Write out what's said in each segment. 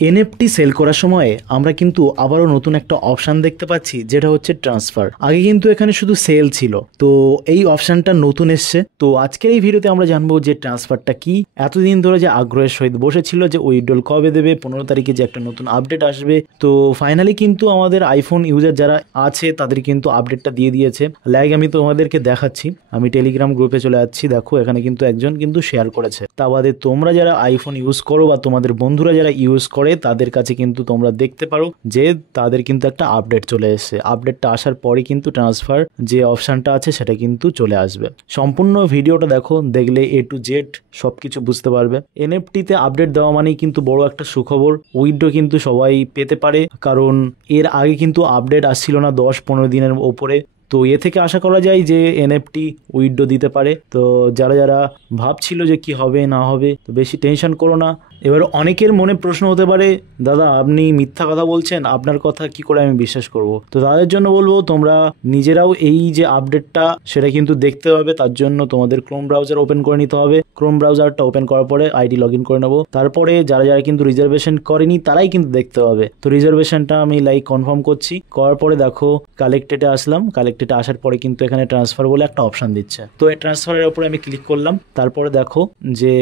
NFT sell করার সময়ে আমরা কিন্তু আবারও নতুন একটা অপশান দেখতে পাচ্ছি, যেটা হচ্ছে ট্রান্সফার। আগে কিন্তু এখানে শুধু সেল ছিল, তো এই অপশানটা নতুন এসছে। তো আজকের এই ভিডিওতে আমরা জানবো যে ট্রান্সফারটা কি। এতদিন ধরে যে আগ্রহের সহিত বসেছিল যে উইথড্রল কবে দেবে, 15 তারিখে যে একটা নতুন আপডেট আসবে, তো ফাইনালি কিন্তু আমাদের আইফোন ইউজার যারা আছে তাদের কিন্তু আপডেটটা দিয়ে দিয়েছে। লাইক আমি তোমাদেরকে দেখাচ্ছি, আমি টেলিগ্রাম গ্রুপে চলে যাচ্ছি। দেখো এখানে কিন্তু একজন কিন্তু শেয়ার করেছে। তা বাদে তোমরা যারা আইফোন ইউজ করো বা তোমাদের বন্ধুরা যারা ইউজ করে তাদের কাছে কিন্তু তোমরা দেখতে পারো যে তাদের কিন্তু একটা আপডেট চলে এসেছে। আপডেটটা আসার পরে কিন্তু ট্রান্সফার যে অপশনটা আছে সেটা কিন্তু চলে আসবে। সম্পূর্ণ ভিডিওটা দেখো, দেখলে এ টু জেড সবকিছু বুঝতে পারবে। এনএফটিতে আপডেট দেওয়া মানেই কিন্তু বড় একটা সুখবর। উইথড্র কিন্তু সবাই পেতে পারে, কারণ এর আগে কিন্তু আপডেট আসছিল না 10-15 দিনের ওপরে। তো এ থেকে আশা করা যায় যে এনএফটি উইথড্র দিতে পারে। তো যারা যারা ভাবছিল যে কি হবে না হবে, তো বেশি টেনশন করো না। এবার অনেকের মনে প্রশ্ন হতে পারে, দাদা আপনি মিথ্যা কথা বলছেন, আপনার কথা কি করে আমি বিশ্বাস করব। তো তাদের জন্য বলবো, তোমরা নিজেরাও এই যে আপডেটটা সেটা কিন্তু দেখতে হবে। তার জন্য তোমাদের ক্রোম ব্রাউজার ওপেন করে নিতে হবে। ক্রোম ব্রাউজারটা ওপেন করার পরে আইডি লগ ইন করে নেবো। তারপরে যারা যারা কিন্তু রিজার্ভেশন করেনি তারাই কিন্তু দেখতে হবে। তো রিজার্ভেশনটা আমি কনফার্ম করছি। করার পরে দেখো কালেক্টেডে আসলাম। কালেক্টেডে আসার পরে কিন্তু এখানে ট্রান্সফার বলে একটা অপশন দিচ্ছে। তো এই ট্রান্সফারের উপরে আমি ক্লিক করলাম। তারপরে দেখো যে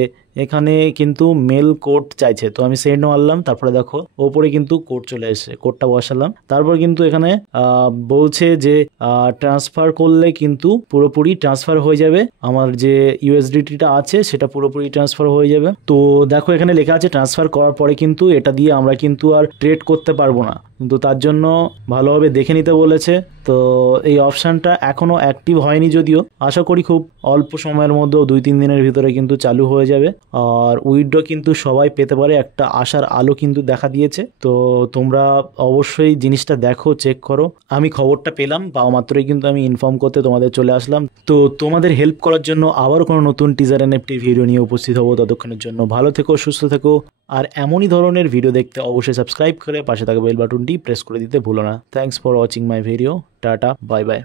এখানে কিন্তু মেল কোড চাইছে, তো আমি সেন্ড মারলাম। তারপরে দেখো ওপরে কিন্তু কোড চলে এসেছে, কোডটা বসালাম। তারপর কিন্তু এখানে বলছে যে ট্রান্সফার করলে কিন্তু পুরোপুরি ট্রান্সফার হয়ে যাবে, আমার যে ইউএসডিটিটা আছে সেটা পুরোপুরি ট্রান্সফার হয়ে যাবে। তো দেখো এখানে লেখা আছে ট্রান্সফার করার পরে কিন্তু এটা দিয়ে আমরা কিন্তু আর ট্রেড করতে পারবো না, কিন্তু তার জন্য ভালোভাবে দেখে নিতে বলেছে। তো এই অপশানটা এখনো অ্যাক্টিভ হয়নি, যদিও আশা করি খুব অল্প সময়ের মধ্যে 2-3 দিনের ভিতরে কিন্তু চালু হয়ে যাবে। আর উইথড্র কিন্তু সবাই পেতে পারে, একটা আশার আলো কিন্তু দেখা দিয়েছে। তো তোমরা অবশ্যই জিনিসটা দেখো, চেক করো। আমি খবরটা পেলাম, পাওয়া মাত্রই কিন্তু আমি ইনফর্ম করতে তোমাদের চলে আসলাম। তো তোমাদের হেল্প করার জন্য আবার কোনো নতুন টিজার এনএফটি ভিডিও নিয়ে উপস্থিত হবো। ততক্ষণের জন্য ভালো থেকো, সুস্থ থেকো। আর এমনই ধরনের ভিডিও দেখতে অবশ্যই সাবস্ক্রাইব করে পাশে থাকা বেল বাটনটি প্রেস করে দিতে ভুলো না। Thanks for watching my video. Tata, bye bye.